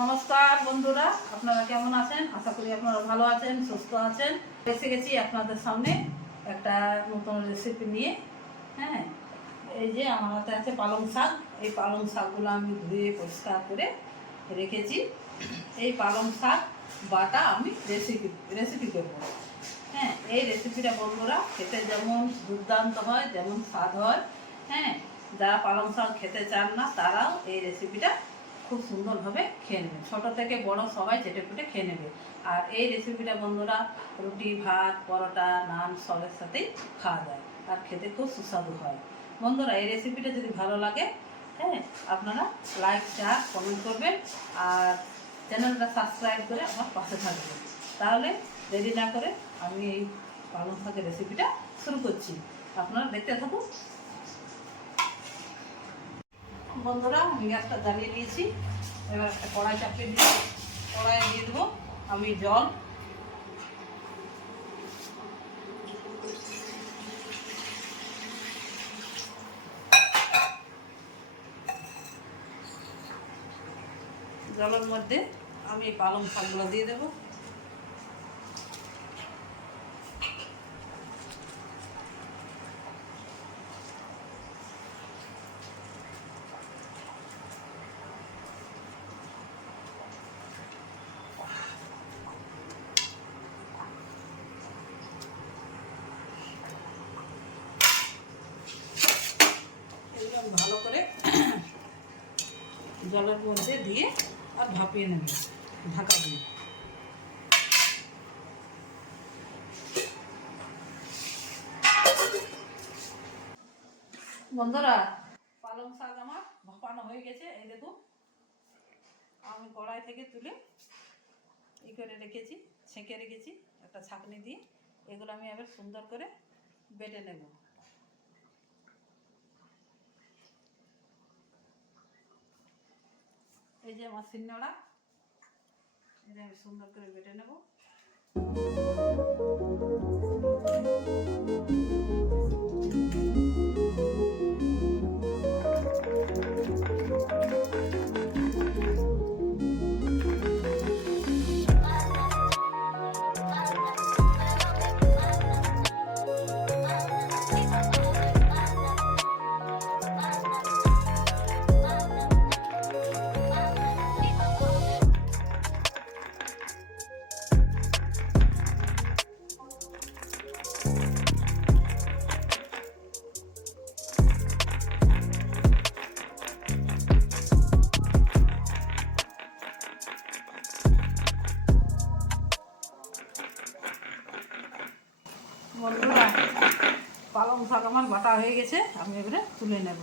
নমস্কার বন্ধুরা, আপনারা কেমন আছেন? আশা করি আপনারা ভালো আছেন, সুস্থ আছেন। এসে গেছি আপনাদের সামনে একটা নতুন রেসিপি নিয়ে। হ্যাঁ, এই যে আমার হাতে আছে পালং শাক। এই পালং শাকগুলো আমি ধুয়ে পরিষ্কার করে রেখেছি। এই পালং শাক বাটা আমি রেসিপি করবো। হ্যাঁ, এই রেসিপিটা বন্ধুরা খেতে যেমন দুর্দান্ত হয়, যেমন স্বাদ হয়। হ্যাঁ, যারা পালং শাক খেতে চান না তারাও এই রেসিপিটা খুব সুন্দরভাবে খেয়ে নেবে। ছোটো থেকে বড় সবাই চেটেপুটে খেয়ে নেবে। আর এই রেসিপিটা বন্ধুরা রুটি, ভাত, পরোটা, নান সবের সাথেই খাওয়া যায় আর খেতে খুব সুস্বাদু হয়। বন্ধুরা এই রেসিপিটা যদি ভালো লাগে, হ্যাঁ, আপনারা লাইক, শেয়ার, কমেন্ট করবেন আর চ্যানেলটা সাবস্ক্রাইব করে আমার পাশে থাকবেন। তাহলে দেরি না করে আমি এই পালং শাকের রেসিপিটা শুরু করছি। আপনারা দেখতে থাকুন। বন্ধুরা আমি গ্যাসটা জ্বালিয়ে দিয়েছি। এবার একটা কড়াই চাপিয়ে দিয়ে কড়াইয়ে দিয়ে দেবো আমি জল। জলের মধ্যে আমি পালং শাকগুলো দিয়ে দেবো। ভালো করে জলের মধ্যে দিয়ে আর ভাপিয়ে নেব ঢাকা দিয়ে। বন্ধুরা পালং শাক আমার ভাপানো হয়ে গেছে। এই দেখুন আমি কড়াই থেকে তুলে এই করে রেখেছি, ছেঁকে রেখেছি একটা ছাঁকনি দিয়ে। এগুলো আমি এবার সুন্দর করে বেটে নেব। এই যে আমার শিলনোড়া, এটা আমি সুন্দর করে বেটে নেব। বন্ধুরা পালং শাক আমার বাটা হয়ে গেছে, আমি এবারে তুলে নেব।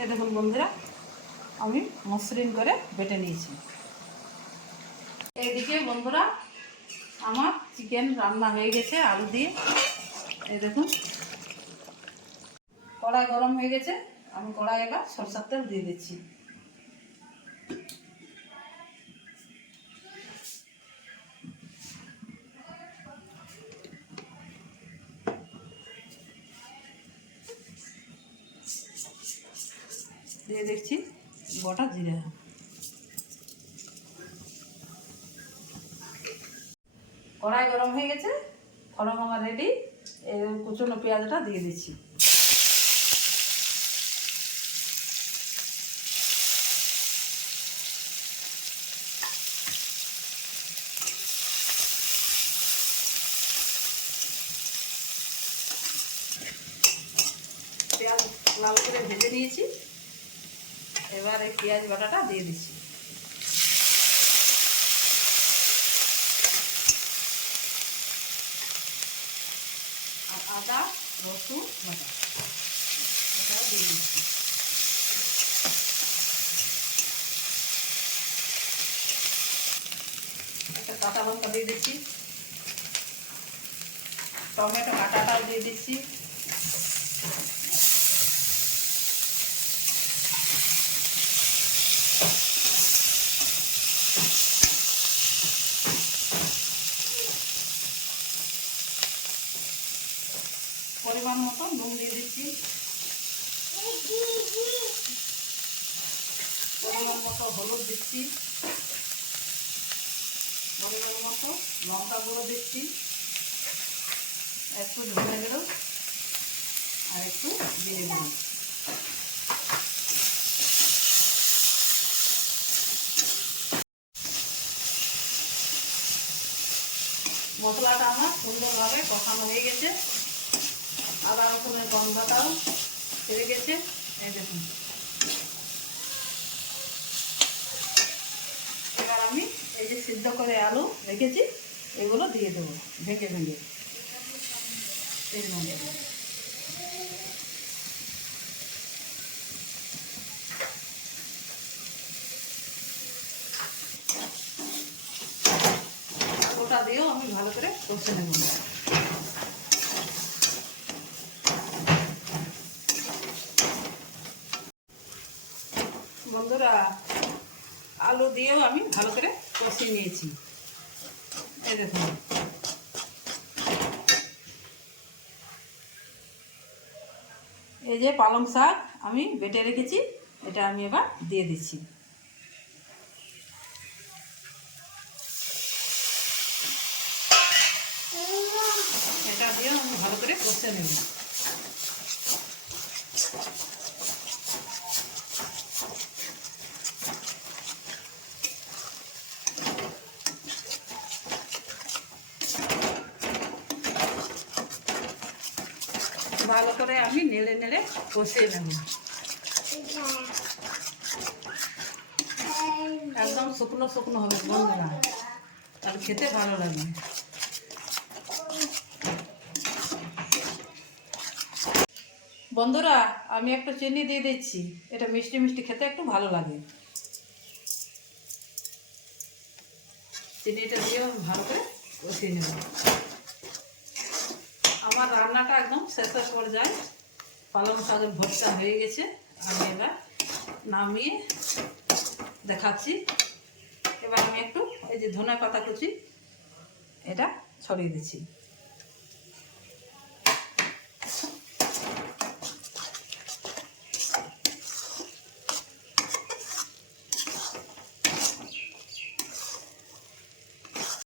এই দেখুন বন্ধুরা আমি মসৃণ করে বেটে নিয়েছি। এইদিকে বন্ধুরা আমার চিকেন রান্না হয়ে গেছে আলু দিয়ে। এই দেখুন কড়াই গরম হয়ে গেছে, আমি কড়াই এবার সরষের তেল দিয়ে দিচ্ছি। দিয়ে দেখছি গোটা জিরে। কড়াই গরম হয়ে গেছে, ফোড়ন আমার রেডি। এই কুচনো পেঁয়াজটা দিয়ে দিচ্ছি। পেঁয়াজ লাল করে ভেজে নিয়েছি, এবার এই পেঁয়াজ বাটাটা দিয়ে দিচ্ছি। আর আদা রসুন বাটা এটাও দিয়ে দিচ্ছি। একটা কাঁচা লঙ্কা দিয়ে দিচ্ছি, টমেটো কাটাটাও দিয়ে দিচ্ছি। নুন দিয়ে দিচ্ছি, পরিমাণ মতো হলুদ দিচ্ছি, পরিমাণ মতো লঙ্কা গুঁড়ো দিচ্ছি, একটু ধনে গুঁড়ো আর একটু জিরে গুঁড়ো। মশলাটা আমার সুন্দরভাবে কষানো হয়ে গেছে, আদা রসুনের গন্ধটাও ছেড়ে গেছে। এই দেখুন, এবার আমি এই যে সিদ্ধ করে আলু রেখেছি এগুলো দিয়ে দেবো ভেঙে ভেঙে এর মধ্যে। ওটা দিয়েও আমি ভালো করে কষে নেব। বন্ধুরা, আলু দিয়েও আমি ভালো করে কষিয়ে নিয়েছি। এই দেখুন, এই যে পালং শাক আমি বেটে রেখেছি, এটা আমি এবার দিয়ে দিচ্ছি। এটা দিয়েও আমি ভালো করে কষে নেব। ভালো করে আমি নেড়ে নেড়ে কষিয়ে নেব। একদম শুকনো শুকনো হবে বন্ধুরা, আর খেতে ভালো লাগবে। বন্ধুরা, আমি একটু চিনি দিয়ে দিচ্ছি, এটা মিষ্টি মিষ্টি খেতে একটু ভালো লাগে। চিনিটা দিয়েও আমি ভালো করে কষিয়ে নেব। আমার রান্নাটা একদম শেষের পর্যায়ে, পালং শাকের ভর্তা হয়ে গেছে। আমি এবার নামিয়ে দেখাচ্ছি। এবার আমি একটু এই যে ধনে পাতা কুচি এটা ছড়িয়ে দিচ্ছি।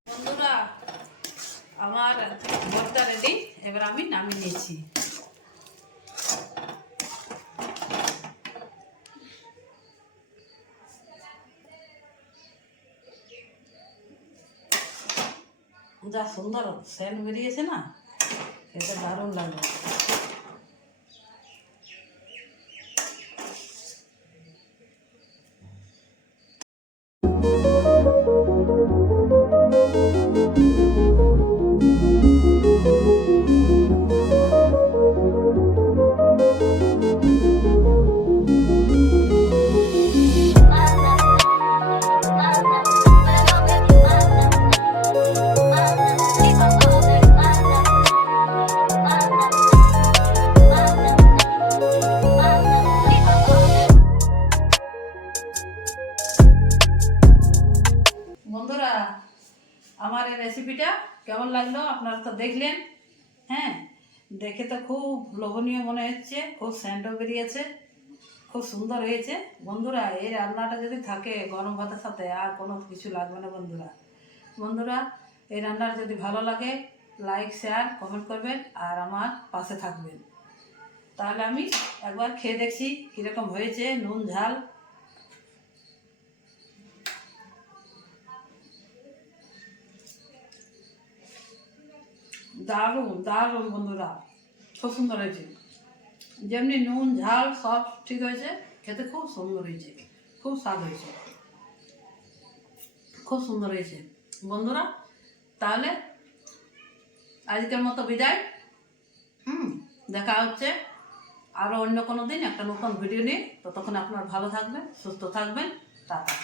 বন্ধুরা, আমার ভর্তা রেডি, এবার আমি নামিয়ে নিয়েছি। যা সুন্দর সেন্ট বেরিয়েছে না, খেতে দারুণ লাগবে। বন্ধুরা, আমার এই রেসিপিটা কেমন লাগলো আপনারা তো দেখলেন। হ্যাঁ, দেখে তো খুব লোভনীয় মনে হচ্ছে, খুব সেন্টও বেরিয়েছে, খুব সুন্দর হয়েছে। বন্ধুরা, এই রান্নাটা যদি থাকে গরম ভাতের সাথে আর কোনো কিছু লাগবে না। বন্ধুরা বন্ধুরা এই রান্নাটা যদি ভালো লাগে লাইক শেয়ার কমেন্ট করবেন আর আমার পাশে থাকবেন। তাহলে আমি একবার খেয়ে দেখছি কীরকম হয়েছে, নুন ঝাল। দারুণ দারুণ বন্ধুরা, খুব সুন্দর হয়েছে। যেমনি নুন ঝাল সব ঠিক হয়েছে, খেতে খুব সুন্দর হয়েছে, খুব স্বাদ হয়েছে, খুব সুন্দর হয়েছে বন্ধুরা। তাহলে আজকের মতো বিদায়। দেখা হচ্ছে আরও অন্য কোনো দিন একটা নতুন ভিডিও নিয়ে। ততক্ষণ আপনারা ভালো থাকবেন, সুস্থ থাকবেন। টাটা।